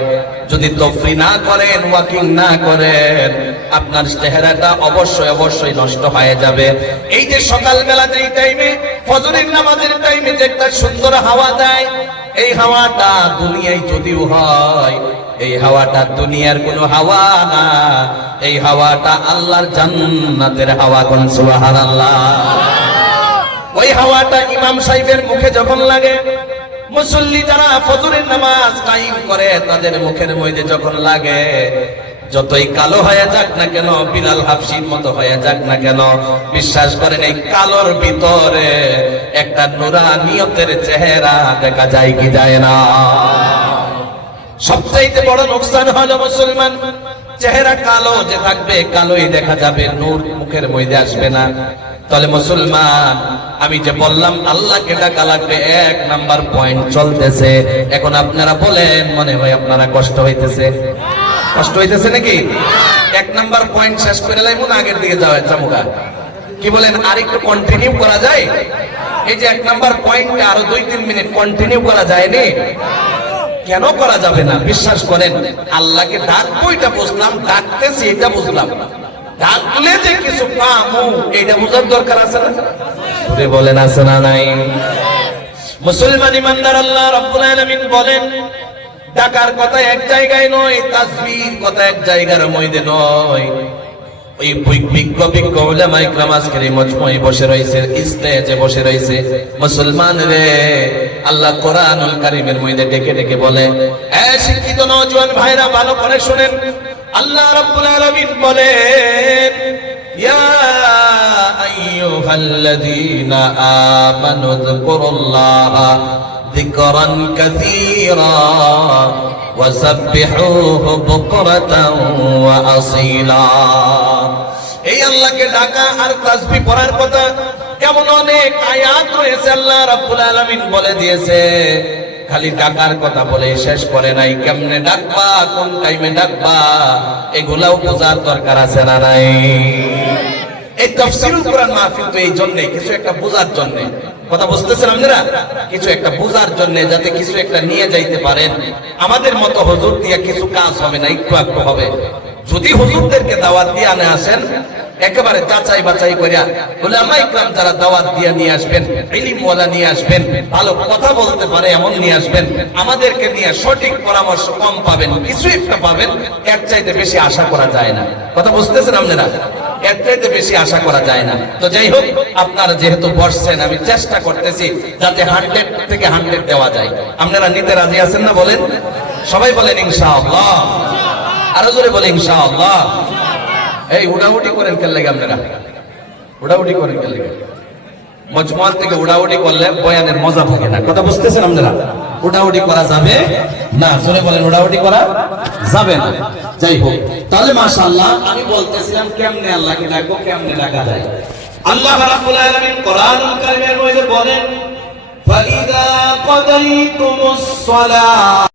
যদি তফরি না করেন, ওয়াকিং না করেন, আপনার চেহারাটা অবশ্যই অবশ্যই নষ্ট হয়ে যাবে। এই যে সকালবেলা যেই টাইমে ফজরের নামাজের টাইমে যে একটা সুন্দর হাওয়া দেয়, এই হাওয়াটা দুনিয়ায় যদিও হয়, এই হাওয়াটা দুনিয়ার কোনো হাওয়া না, এই হাওয়াটা আল্লাহর জান্নাতের হাওয়া। কোন সুবহানাল্লাহ। ওই হাওয়াটা ইমাম সাহেবের মুখে যখন লাগে, মুসল্লি যারা ফজরের নামাজ কায়েম করে তাদের মুখের মধ্যে যখন লাগে, যতই কালো হয়ে যাক না কেন, বিলাল হাবশির মতো হয়ে যাক না কেন, বিশ্বাস করেন এই কালোর ভিতরে একটা নূরানিয়তের চেহারা দেখা যায় কি যায় না? সবচাইতে বড় লোকসান হলো মুসলমান, চেহারা কালো যে থাকবে, কালোই দেখা যাবে, নূর মুখের মধ্যে আসবে না। তাহলে মুসলমান, আমি যে বললাম আল্লাহকে ডাকা লাগবে, 1 নাম্বার পয়েন্ট চলতেছে। এখন আপনারা বলেন, মনে হয় আপনারা কষ্ট হইতেছে? কষ্ট হইতেছে নাকি? 1 নাম্বার পয়েন্ট শেষ করে লাইমু না আগের দিকে যাওয়া চামুকা? কি বলেন, আর একটু কন্টিনিউ করা যায়? এই যে 1 নাম্বার পয়েন্টে আরো 2-3 মিনিট কন্টিনিউ করা যায়নি? কেন করা যাবে না? বিশ্বাস করেন, আল্লাহকে ডাকবো এটা বুঝলাম, ডাকতেছি এটা বুঝলাম, ডাকলে যে কিছু পাবো এটা বোঝার দরকার আছে না? সুরে বলেন আছে না নাই? মুসলমান ইমানদার, আল্লাহ রাব্বুল আলামিন বলেন ডাকার কথা এক জায়গায় নয়, তাসবিহর কথা এক জায়গার মধ্যে নয়। ওই বিজ্ঞ বিজ্ঞ উলামা ইকরাম আজকের এই মজমুয়ে বসে রয়েছে, স্টেজে বসে রয়েছে। মুসলমান রে, আল্লাহ কোরআনুল কারীমের মধ্যে ডেকে ডেকে বলে, এ শিক্ষিত নওজোয়ান ভাইরা ভালো করে শুনেন, আল্লাহ রাব্বুল আলামিন বলেন, ইয়া আইয়ুহাল্লাযীনা আমানু যকুরুল্লাহা যিকরান কাসীরা ওয়াসাব্বিহুহু বুকরাতান ওয়া আসীলা। এই আল্লাহকে ডাকা আর তাসবিহ পড়ার কথা এমন অনেক আয়াত রয়েছে, আল্লাহ রাব্বুল আলামিন বলে দিয়েছে। খালি ডাকার কথা বলে শেষ করে নাই, কেমনে ডাকবা, কোন টাইমে ডাকবা, এগুলাও বোঝার দরকার আছে না নাই? এই তাফসীরুল কোরআন মাহফিল তো এই জন্য, কিছু একটা বোঝার জন্য। কথা বুঝতেছেন আপনারা? কিছু একটা বোঝার জন্য, যাতে কিছু একটা নিয়ে যাইতে পারেন। আমাদের মতো হুজুর দিয়ে কিছু কাজ হবে না, একটু একটু হবে। যদি হুজুরদেরকে দাওয়াত দিয়ে আনে আসেন, একেবারে যাচাই বাছাই করিয়া উলামা ইকরাম যারা দাওয়াত দিয়ে নিয়ে আসবেন, ইলম ওয়ালা নিয়ে আসবেন, ভালো কথা বলতে পারে এমন নিয়ে আসবেন, আমাদেরকে নিয়ে সঠিক পরামর্শ কম পাবেন, কিছু একটা পাবেন, এর চাইতে বেশি আশা করা যায় না। কথা বুঝতেছেন আপনারা? এর চাইতে বেশি আশা করা যায় না। তো যাই হোক, আপনারা যেহেতু বসছেন, আমি চেষ্টা করতেছি যাতে 100 থেকে 100 দেওয়া যায়। আপনারা নিতে রাজি আছেন না? বলেন, সবাই বলেন ইনশাআল্লাহ। আরো জোরে বলেন ইনশাআল্লাহ। এই উড়াউড়ি করেন কেন লাগে? আপনারা উড়াউড়ি করেন কেন লাগে? মজমুয়া থেকে উড়াউড়ি করলে বয়ানের মজা থাকে না। কথা বুঝতেছেন আপনারা? উড়াউড়ি করা যাবে না। জোরে বলেন, উড়াউড়ি করা যাবে না। যাই হোক, তাহলে মাশাআল্লাহ, আমি বলতেছিলাম কেমনে আল্লাহকে ডাকবো, কেমনে ডাকা যায়। আল্লাহ রাব্বুল আলামিন কোরআনুল কারীমের মধ্যে বলেন, ফাইদা কাদাইতুমুস সালাহ